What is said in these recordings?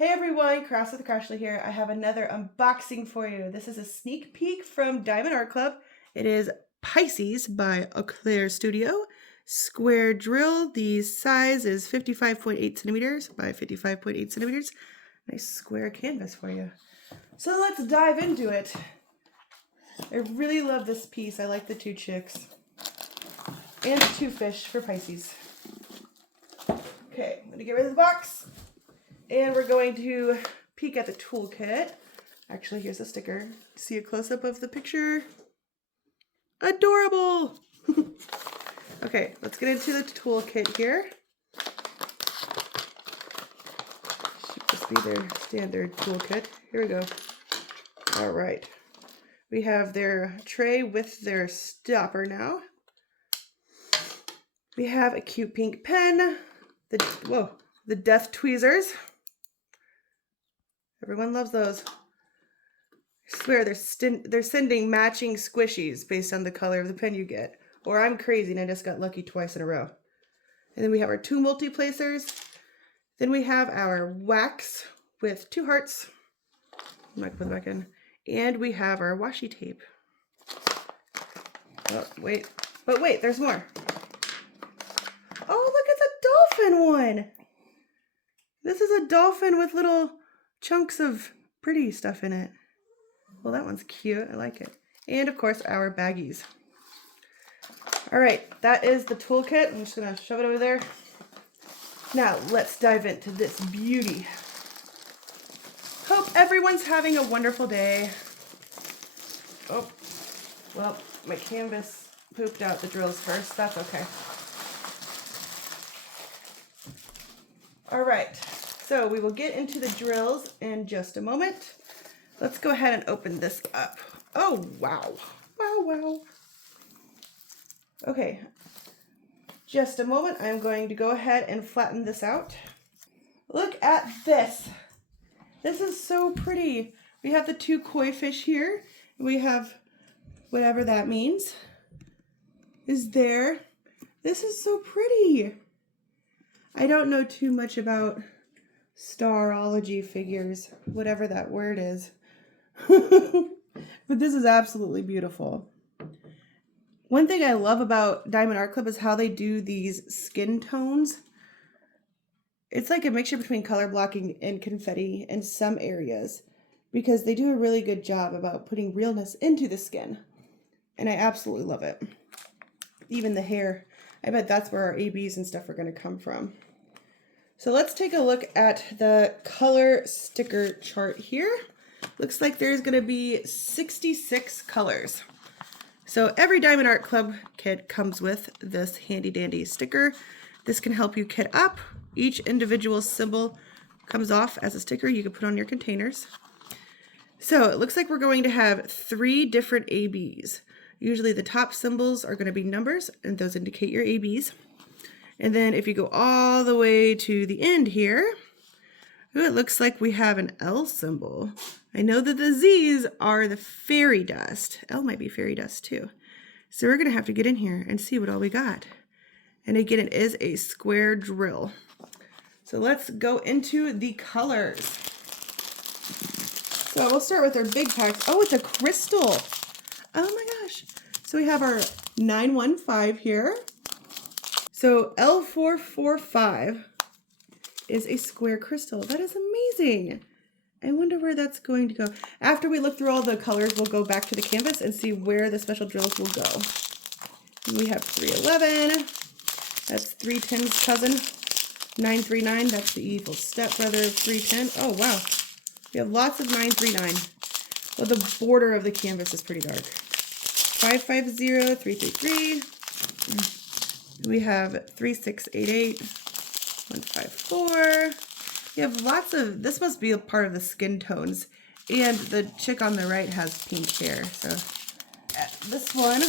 Hey everyone, Cross with Crashly here. I have another unboxing for you. This is a sneak peek from Diamond Art Club. It is Pisces by Auclair Studio. Square drill. The size is 55.8 centimeters by 55.8 centimeters. Nice square canvas for you. So let's dive into it. I really love this piece. I like the two chicks. And two fish for Pisces. Okay, I'm going to get rid of the box. And we're going to peek at the toolkit. Actually, here's a sticker. See a close-up of the picture? Adorable! Okay, let's get into the toolkit here. Should just be their standard toolkit. Here we go. All right. We have their tray with their stopper now. We have a cute pink pen. The death tweezers. Everyone loves those. I swear they're sending matching squishies based on the color of the pen you get. Or I'm crazy and I just got lucky twice in a row. And then we have our two multi-placers. Then we have our wax with two hearts. I'm not gonna put it back in. And we have our washi tape. Oh, wait. But wait, there's more. Oh, look, it's a dolphin one. This is a dolphin with little chunks of pretty stuff in it. Well, that one's cute. I like it. And of course, our baggies. All right, that is the toolkit. I'm just gonna shove it over there. Now, let's dive into this beauty. Hope everyone's having a wonderful day. Oh, well, my canvas pooped out the drills first. That's okay. All right. So we will get into the drills in just a moment. Let's go ahead and open this up. Oh, wow. Wow, wow. Okay. Just a moment. I'm going to go ahead and flatten this out. Look at this. This is so pretty. We have the two koi fish here. We have whatever that means is there. This is so pretty. I don't know too much about starology figures, whatever that word is. But this is absolutely beautiful. One thing I love about Diamond Art Club is how they do these skin tones. It's like a mixture between color blocking and confetti in some areas because they do a really good job about putting realness into the skin. And I absolutely love it. Even the hair. I bet that's where our ABs and stuff are going to come from. So let's take a look at the color sticker chart here. Looks like there's going to be 66 colors. So every Diamond Art Club kit comes with this handy dandy sticker. This can help you kit up. Each individual symbol comes off as a sticker you can put on your containers. So it looks like we're going to have 3 different ABs. Usually the top symbols are going to be numbers, and those indicate your ABs. And then if you go all the way to the end here, ooh, it looks like we have an L symbol. I know that the Z's are the fairy dust. L might be fairy dust too. So we're going to have to get in here and see what all we got. And again, it is a square drill. So let's go into the colors. So we'll start with our big packs. Oh, it's a crystal. Oh my gosh. So we have our 915 here. So L445 is a square crystal. That is amazing. I wonder where that's going to go. After we look through all the colors, we'll go back to the canvas and see where the special drills will go. And we have 311. That's 310's cousin. 939, that's the evil stepbrother of 310. Oh, wow. We have lots of 939. Well, the border of the canvas is pretty dark. 550, 333. We have 3688, 154. You have lots of, this must be a part of the skin tones. And the chick on the right has pink hair. So this one,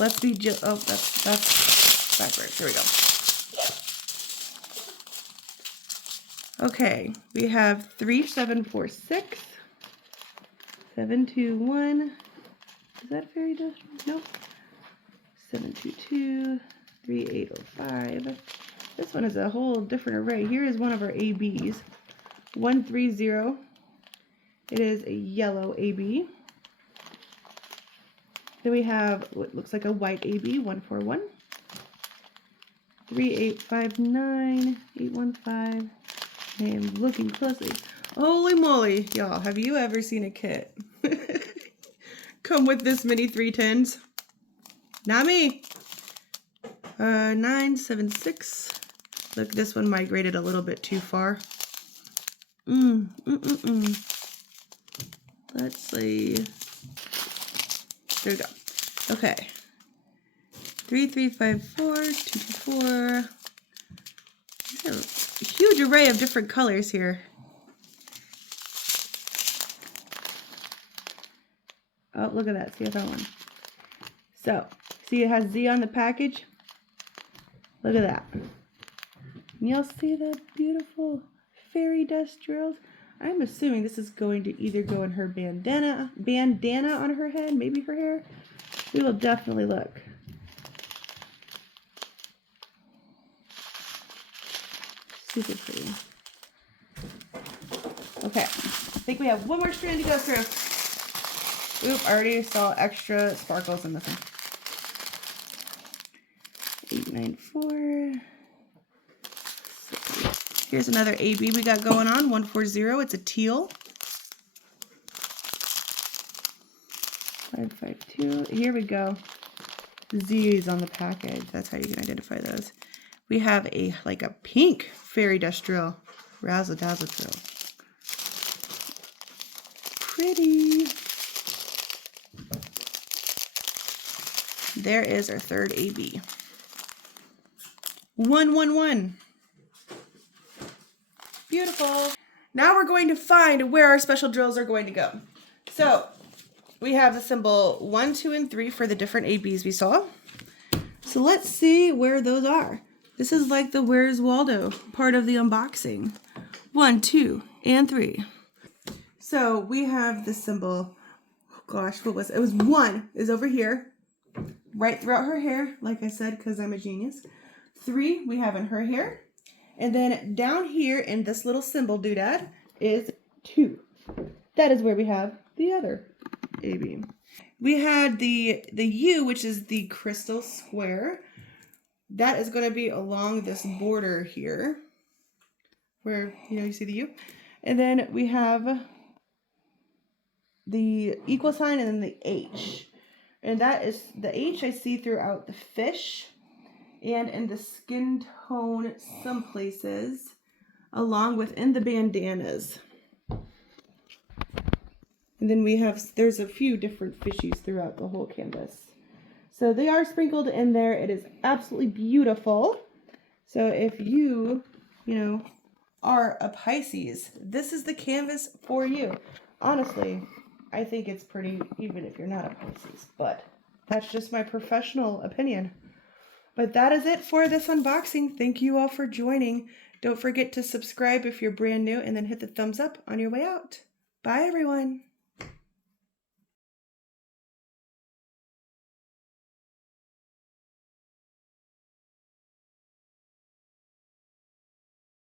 let's be just, oh, that's backwards. Here we go. Okay, we have 3746, 721. Is that fairy dust? Nope. 722, 3805, This one is a whole different array. Here is one of our ABs. 130. It is a yellow AB. Then we have what looks like a white AB, 141. 3859, 815. And looking closely. Holy moly, y'all, have you ever seen a kit come with this many 310s? Not me. 976. Look, this one migrated a little bit too far. Let's see. There we go. Okay. 3354, 224. A huge array of different colors here. Oh, look at that. See, I found one. So, see it has Z on the package? Look at that. And you'll see the beautiful fairy dust drills. I'm assuming this is going to either go in her bandana on her head, maybe her hair. We will definitely look. Super pretty. Okay, I think we have one more strand to go through. Oop, I already saw extra sparkles in this one. 894. Here's another AB we got going on, 140. It's a teal. 552. Here we go. Z's on the package. That's how you can identify those. We have a pink fairy dust drill. Razzle dazzle drill. Pretty. There is our third AB. 111. Beautiful. Now we're going to find where our special drills are going to go. So we have the symbol 1, 2, and 3 for the different ABs we saw. So let's see where those are. This is like the Where's Waldo part of the unboxing. 1, 2, and 3. So we have the symbol, oh gosh, what was it? It was 1 is over here, right throughout her hair, like I said, because I'm a genius. 3 we have in her hair. And then down here in this little symbol doodad is 2. That is where we have the other AB. We had the U, which is the crystal square. That is going to be along this border here, where, you see the U. And then we have the equal sign and then the H. And that is the H I see throughout the fish and in the skin tone some places, along within the bandanas. And then there's a few different fishies throughout the whole canvas. So they are sprinkled in there. It is absolutely beautiful. So if you are a Pisces, this is the canvas for you. Honestly, I think it's pretty even if you're not a Pisces, but that's just my professional opinion. But that is it for this unboxing. Thank you all for joining. Don't forget to subscribe if you're brand new and then hit the thumbs up on your way out. Bye, everyone.